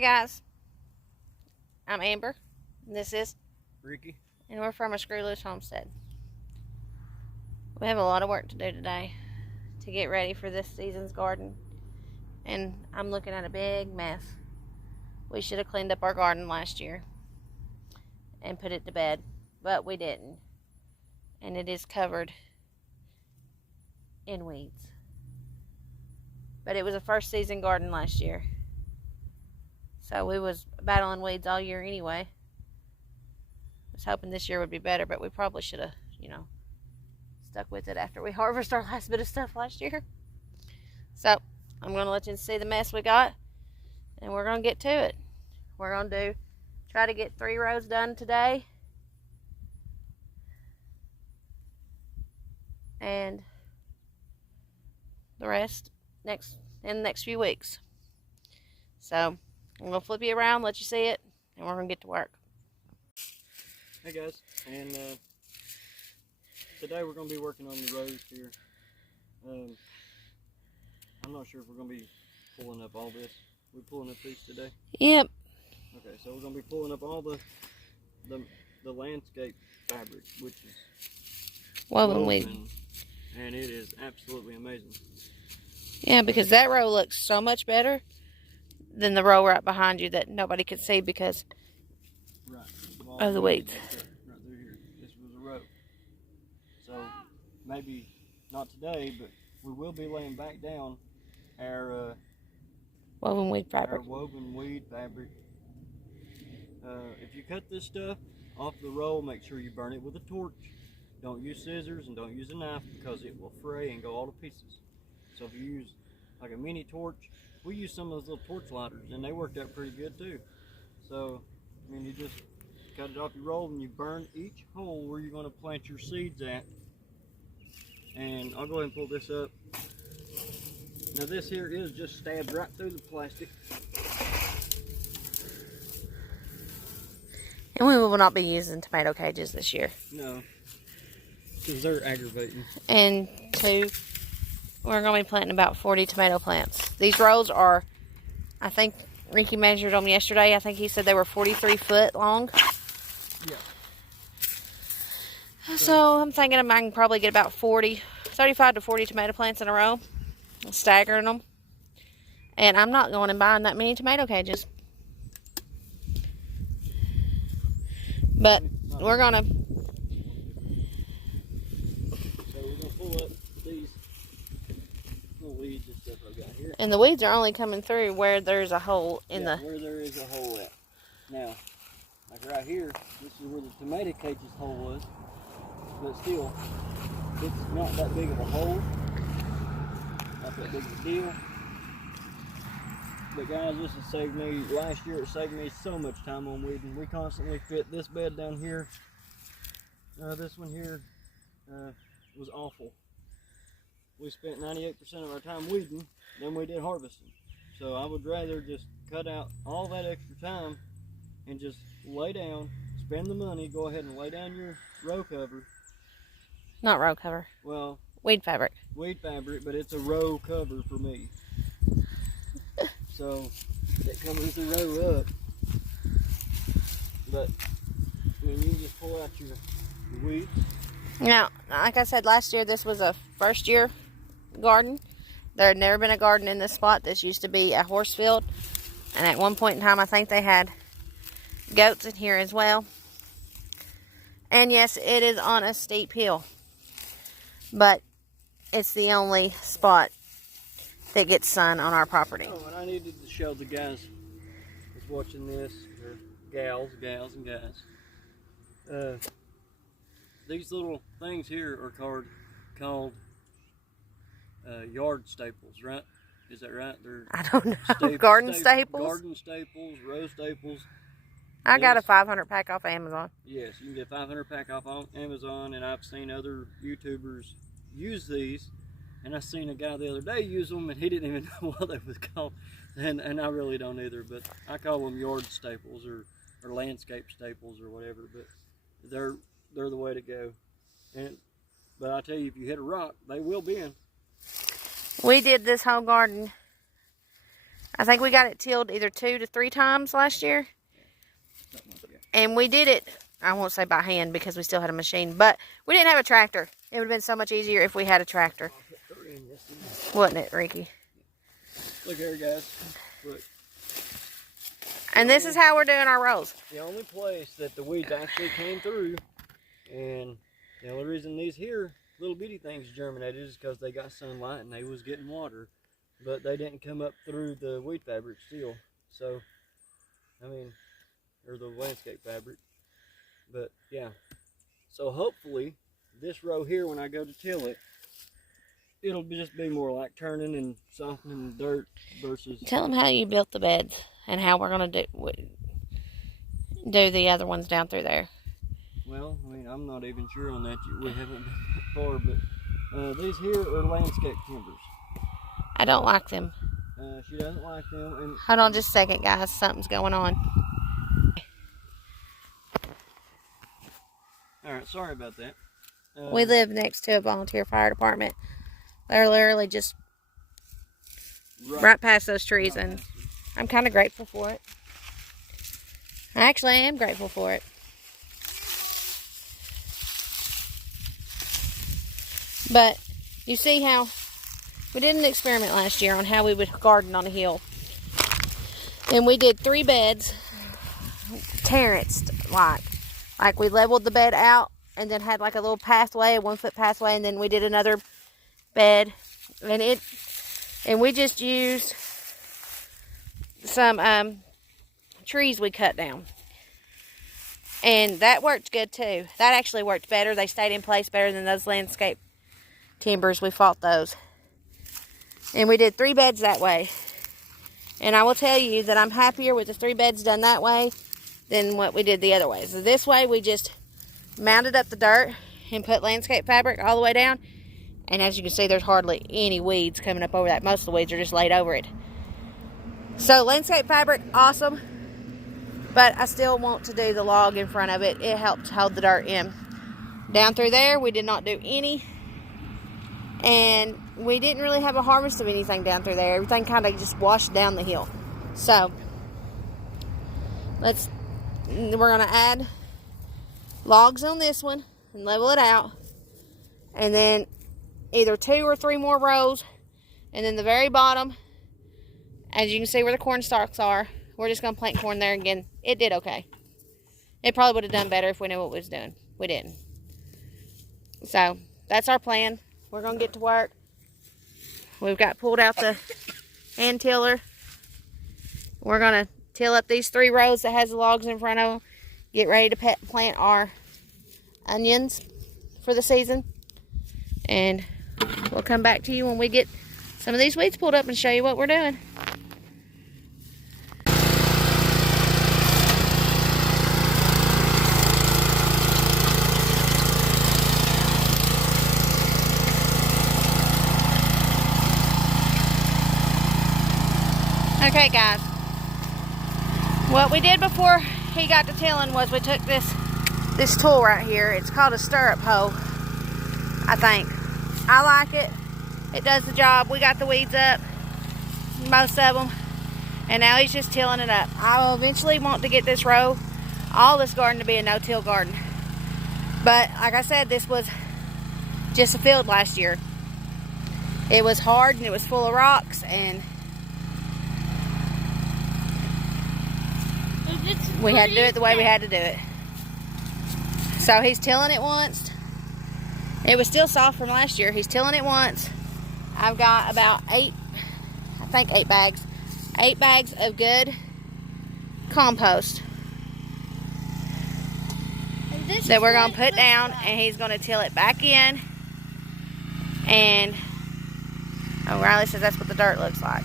Hey guys, I'm Amber, and this is Ricky, and we're from a Screw Loose Homestead. We have a lot of work to do today to get ready for this season's garden, and I'm looking at a big mess. We should have cleaned up our garden last year and put it to bed, but we didn't, and it is covered in weeds. But it was a first season garden last year, so we was battling weeds all year anyway. I was hoping this year would be better, but we probably should have, stuck with it after we harvested our last bit of stuff last year. So I'm going to let you see the mess we got, and we're going to get to it. We're going to try to get 3 rows done today, and the rest in the next few weeks. So I'm going to flip you around, let you see it, and we're going to get to work. hey guys, and today we're going to be working on the rows here. I'm not sure if we're going to be pulling up all this. We're pulling up these today? Yep. Okay, so we're going to be pulling up all the landscape fabric, which is Woven weed. And it is absolutely amazing. Yeah, because that row looks so much better than the row right behind you that nobody could see because of the weeds. Right through here. This was a row. So maybe not today, but we will be laying back down our woven weed fabric. Our woven weed fabric. If you cut this stuff off the roll, make sure you burn it with a torch. Don't use scissors and don't use a knife because it will fray and go all to pieces. So if you use like a mini torch, we use some of those little torch lighters and they worked out pretty good too. So, I mean, you just cut it off your roll and you burn each hole where you're going to plant your seeds at. And I'll go ahead and pull this up. Now this here is just stabbed right through the plastic. And we will not be using tomato cages this year. No, because they're aggravating. And 2, we're going to be planting about 40 tomato plants. These rows are, I think Ricky measured them yesterday. I think he said they were 43 foot long. Yeah. So I'm thinking I can probably get about 35 to 40 tomato plants in a row, staggering them. And I'm not going and buying that many tomato cages. But we're going to... So we're going to pull up these little weeds and stuff I've got here. And the weeds are only coming through where there's a hole in where there is a hole at. Now, like right here, this is where the tomato cage's hole was. But still, it's not that big of a hole. Not that big of a deal. But guys, this has saved me, last year it saved me so much time on weeding. We constantly fit this bed down here. This one here was awful. We spent 98% of our time weeding than we did harvesting. So I would rather just cut out all that extra time and just lay down, spend the money, go ahead and lay down your row cover. Not row cover. Well, weed fabric. Weed fabric, but it's a row cover for me. So it covers the row up. But I mean, you can just pull out your weeds. Now, like I said last year, this was a first year garden. There had never been a garden in this spot. This used to be a horse field. And at one point in time, I think they had goats in here as well. And yes, it is on a steep hill. But it's the only spot that gets sun on our property. Oh, and I needed to show the guys that's watching this, or gals and guys. These little things here are called yard staples, right? Is that right? They're I don't know. Garden staples? Garden staples, row staples. I got a 500 pack off of Amazon. Yes, you can get a 500 pack off on Amazon, and I've seen other YouTubers use these. And I seen a guy the other day use them, and he didn't even know what they was called. And I really don't either, but I call them yard staples or landscape staples or whatever. But they're the way to go. But I tell you, if you hit a rock, they will bend. We did this whole garden I think we got it tilled either 2 to 3 times last year. Something like that. And we did it, I won't say by hand because we still had a machine, but we didn't have a tractor. It would have been so much easier if we had a tractor. I'll put 3 in this one. Wouldn't it, Ricky? Look here, guys. Look. And this is how we're doing our rows. The only place that the weeds actually came through, and the only reason these here little bitty things germinated is because they got sunlight and they was getting water, but they didn't come up through the weed fabric still. So, I mean, or the landscape fabric. But yeah, so hopefully this row here, when I go to till it, it'll just be more like turning and softening the dirt versus. Tell them how you built the beds and how we're going to do the other ones down through there. Well, I mean, I'm not even sure on that. We haven't been that far, but these here are landscape timbers. I don't like them. She doesn't like them. And Hold on just a second, guys. Something's going on. all right, sorry about that. We live next to a volunteer fire department. They're literally just right past those trees, and I'm kind of grateful for it. I actually am grateful for it. But you see how we did an experiment last year on how we would garden on a hill. And we did 3 beds, terraced like we leveled the bed out and then had like a little pathway, a 1-foot pathway, and then we did another bed, and we just used some trees we cut down, and that worked good too. That actually worked better. They stayed in place better than those landscape timbers. We fought those, and we did 3 beds that way. And I will tell you that I'm happier with the 3 beds done that way than what we did the other way. So this way we just mounded up the dirt and put landscape fabric all the way down. And as you can see, there's hardly any weeds coming up over that. Most of the weeds are just laid over it. So landscape fabric, awesome. But I still want to do the log in front of it. It helps hold the dirt in. Down through there, we did not do any. And we didn't really have a harvest of anything down through there. Everything kind of just washed down the hill. So we're going to add logs on this one and level it out. And then either 2 or 3 more rows. And then the very bottom, as you can see where the corn stalks are, we're just going to plant corn there again. It did okay. It probably would have done better if we knew what we was doing. We didn't. So that's our plan. We're going to get to work. We've got pulled out the hand tiller. We're going to till up these 3 rows that has the logs in front of them. Get ready to plant our onions for the season. And we'll come back to you when we get some of these weeds pulled up and show you what we're doing. Okay, guys, what we did before he got to tilling was we took this tool right here. It's called a stirrup hoe, I think. I like it. It does the job. We got the weeds up, most of them, and now he's just tilling it up. I will eventually want to get this row, all this garden, to be a no-till garden. But like I said, this was just a field last year. It was hard and it was full of rocks, and we had to do it the way we had to do it. So he's tilling it once. It was still soft from last year. He's tilling it once. I've got about 8 bags. 8 bags of good compost that we're going to put down, and he's going to till it back in. And Riley says that's what the dirt looks like.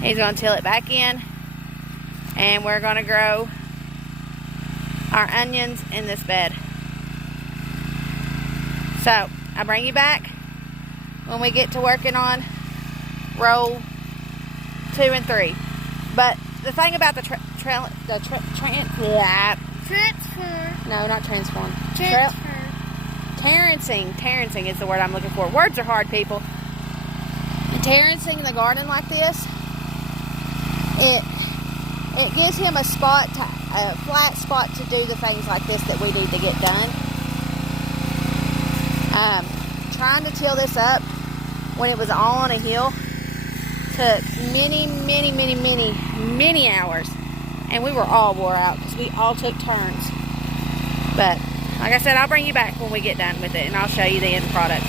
He's going to till it back in, and we're going to grow our onions in this bed. So I'll bring you back when we get to working on row 2 and 3. But the thing about the terracing is the word I'm looking for. Words are hard, people. terracing the garden like this, it gives him a flat spot to do the things like this that we need to get done. Trying to till this up when it was all on a hill took many hours, and we were all wore out because we all took turns. But like I said, I'll bring you back when we get done with it, and I'll show you the end product.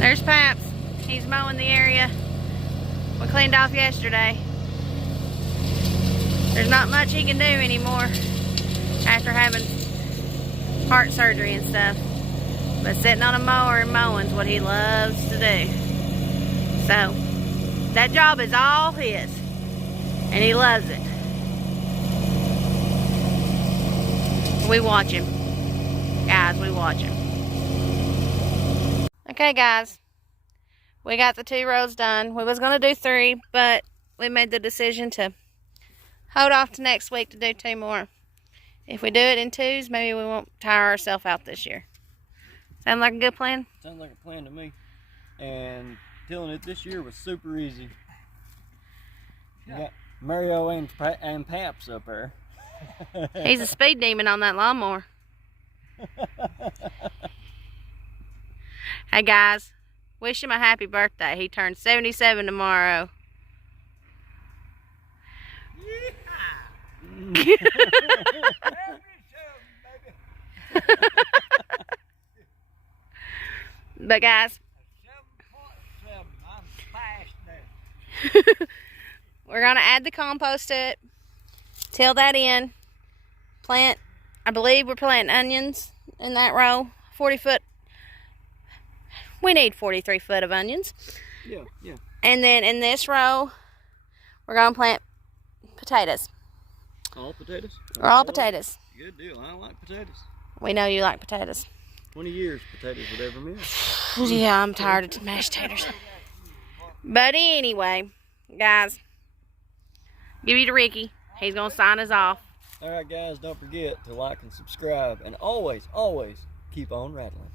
There's Paps. He's mowing the area we cleaned off yesterday. There's not much he can do anymore after having heart surgery and stuff. But sitting on a mower and mowing's what he loves to do. So, that job is all his. And he loves it. We watch him. Guys, we watch him. Okay, guys. We got the 2 rows done. We was going to do 3, but we made the decision to hold off to next week to do 2 more. If we do it in 2s, maybe we won't tire ourselves out this year. Sound like a good plan? Sounds like a plan to me. And tilling it this year was super easy. You got Mario and Paps up there. He's a speed demon on that lawnmower. Hey guys, wish him a happy birthday. He turns 77 tomorrow. But guys, we're going to add the compost to it, till that in, plant, I believe we're planting onions in that row, 40 foot. We need 43 foot of onions. Yeah. And then in this row, we're going to plant potatoes. All potatoes? Or all potatoes. Good deal. I like potatoes. We know you like potatoes. 20 years potatoes would ever miss. Yeah, I'm tired of mashed taters. But anyway, guys, give you to Ricky. He's going to sign us off. Alright guys, don't forget to like and subscribe. And always, always keep on rattling.